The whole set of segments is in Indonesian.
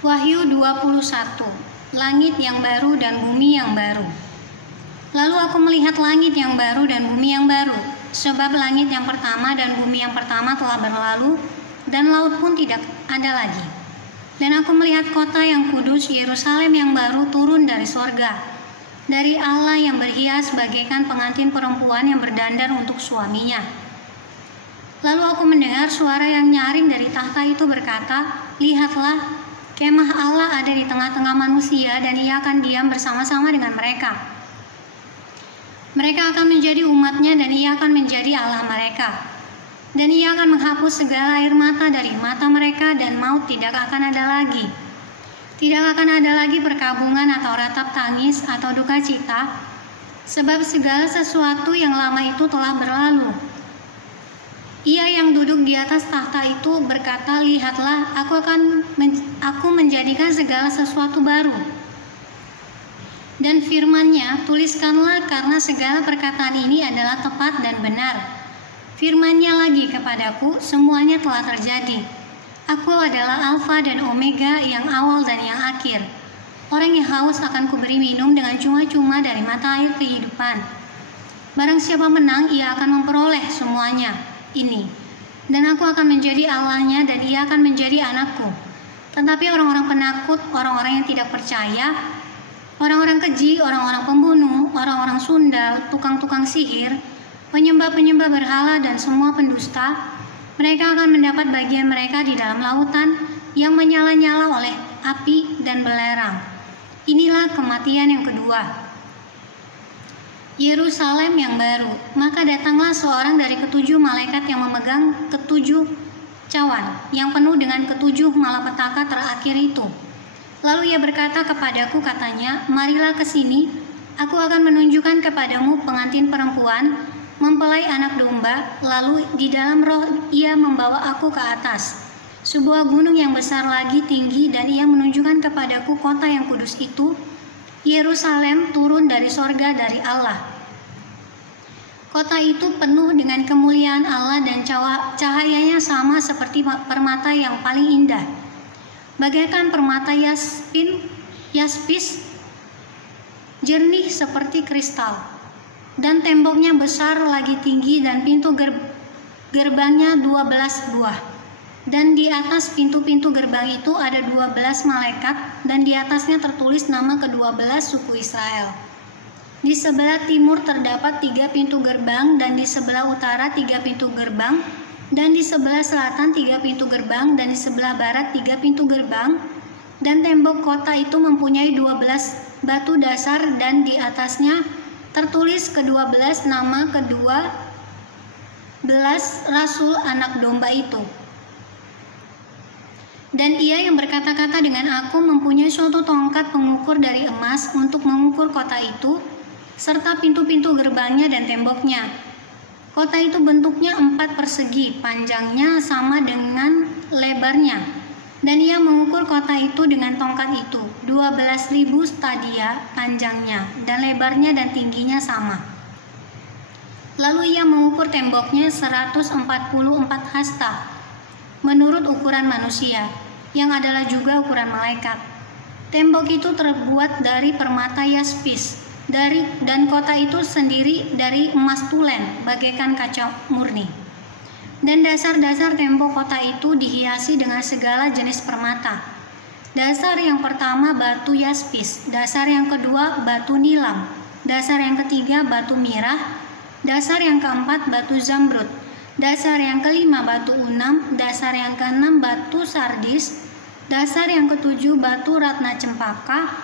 Wahyu 21, langit yang baru dan bumi yang baru. Lalu aku melihat langit yang baru dan bumi yang baru, sebab langit yang pertama dan bumi yang pertama telah berlalu, dan laut pun tidak ada lagi. Dan aku melihat kota yang kudus, Yerusalem yang baru turun dari sorga, dari Allah yang berhias bagaikan pengantin perempuan yang berdandan untuk suaminya. Lalu aku mendengar suara yang nyaring dari tahta itu berkata, "Lihatlah, kemah Allah ada di tengah-tengah manusia, dan Ia akan diam bersama-sama dengan mereka. Mereka akan menjadi umat-Nya, dan Ia akan menjadi Allah mereka. Dan Ia akan menghapus segala air mata dari mata mereka, dan maut tidak akan ada lagi. Tidak akan ada lagi perkabungan atau ratap tangis atau duka cita, sebab segala sesuatu yang lama itu telah berlalu." Ia yang duduk di atas tahta itu berkata, "Lihatlah, aku menjadikan segala sesuatu baru." Dan firman-Nya, "Tuliskanlah, karena segala perkataan ini adalah tepat dan benar." Firman-Nya lagi kepadaku, "Semuanya telah terjadi. Aku adalah Alfa dan Omega, yang awal dan yang akhir. Orang yang haus akan kuberi minum dengan cuma-cuma dari mata air kehidupan. Barang siapa menang, ia akan memperoleh semuanya ini. Dan aku akan menjadi Allah-Nya, dan ia akan menjadi anakku. Tetapi orang-orang penakut, orang-orang yang tidak percaya, orang-orang keji, orang-orang pembunuh, orang-orang sundal, tukang-tukang sihir, penyembah-penyembah berhala, dan semua pendusta, mereka akan mendapat bagian mereka di dalam lautan yang menyala-nyala oleh api dan belerang. Inilah kematian yang kedua." Yerusalem yang baru. Maka datanglah seorang dari ketujuh malaikat yang memegang ketujuh cawan, yang penuh dengan ketujuh malapetaka terakhir itu. Lalu ia berkata kepadaku, katanya, "Marilah ke sini, aku akan menunjukkan kepadamu pengantin perempuan mempelai anak domba." Lalu di dalam roh ia membawa aku ke atas, sebuah gunung yang besar lagi tinggi, dan ia menunjukkan kepadaku kota yang kudus itu, Yerusalem, turun dari sorga dari Allah. Kota itu penuh dengan kemuliaan Allah, dan cahayanya sama seperti permata yang paling indah, bagaikan permata yaspis, jernih seperti kristal. Dan temboknya besar lagi tinggi, dan pintu gerbangnya 12 buah. Dan di atas pintu-pintu gerbang itu ada 12 malaikat, dan di atasnya tertulis nama ke-12 suku Israel. Di sebelah timur terdapat 3 pintu gerbang, dan di sebelah utara 3 pintu gerbang, dan di sebelah selatan 3 pintu gerbang, dan di sebelah barat 3 pintu gerbang. Dan tembok kota itu mempunyai 12 batu dasar, dan di atasnya tertulis ke-12 nama ke-12 rasul anak domba itu. Dan ia yang berkata-kata dengan aku mempunyai suatu tongkat pengukur dari emas untuk mengukur kota itu, serta pintu-pintu gerbangnya dan temboknya. Kota itu bentuknya 4 persegi, panjangnya sama dengan lebarnya. Dan ia mengukur kota itu dengan tongkat itu, 12.000 stadia panjangnya, dan lebarnya dan tingginya sama. Lalu ia mengukur temboknya 144 hasta, menurut ukuran manusia, yang adalah juga ukuran malaikat. Tembok itu terbuat dari permata yaspis, dan kota itu sendiri dari emas tulen, bagaikan kaca murni. Dan dasar-dasar tembok kota itu dihiasi dengan segala jenis permata. Dasar yang pertama batu yaspis, dasar yang kedua batu nilam, dasar yang ketiga batu mirah, dasar yang keempat batu zamrud, dasar yang kelima batu unam, dasar yang keenam batu sardis, dasar yang ketujuh batu ratna cempaka,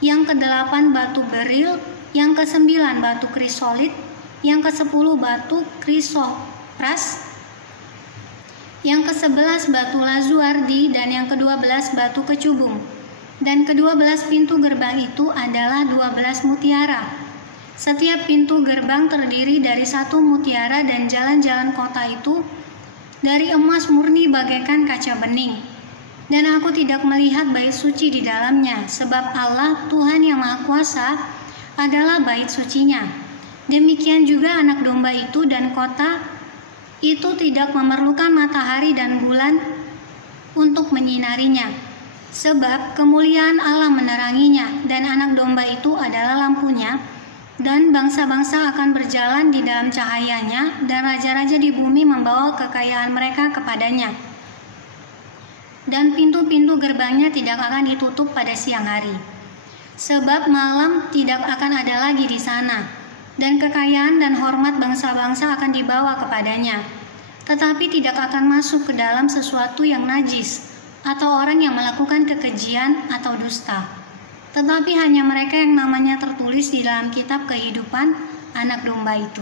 yang kedelapan batu beril, yang kesembilan batu krisolit, yang ke-10 batu krisopras, yang ke-11 batu lazuardi, dan yang ke-12 batu kecubung. Dan ke-12 pintu gerbang itu adalah 12 mutiara. Setiap pintu gerbang terdiri dari 1 mutiara, dan jalan-jalan kota itu dari emas murni bagaikan kaca bening. Dan aku tidak melihat bait suci di dalamnya, sebab Allah, Tuhan yang Maha Kuasa, adalah bait sucinya. Demikian juga anak domba itu, dan kota itu tidak memerlukan matahari dan bulan untuk menyinarinya, Sebab kemuliaan Allah meneranginya, dan anak domba itu adalah lampunya, dan bangsa-bangsa akan berjalan di dalam cahayanya, dan raja-raja di bumi membawa kekayaan mereka kepadanya. Dan pintu-pintu gerbangnya tidak akan ditutup pada siang hari. Sebab malam tidak akan ada lagi di sana, dan kekayaan dan hormat bangsa-bangsa akan dibawa kepadanya. Tetapi tidak akan masuk ke dalam sesuatu yang najis, atau orang yang melakukan kekejian atau dusta. Tetapi hanya mereka yang namanya tertulis di dalam kitab kehidupan anak domba itu.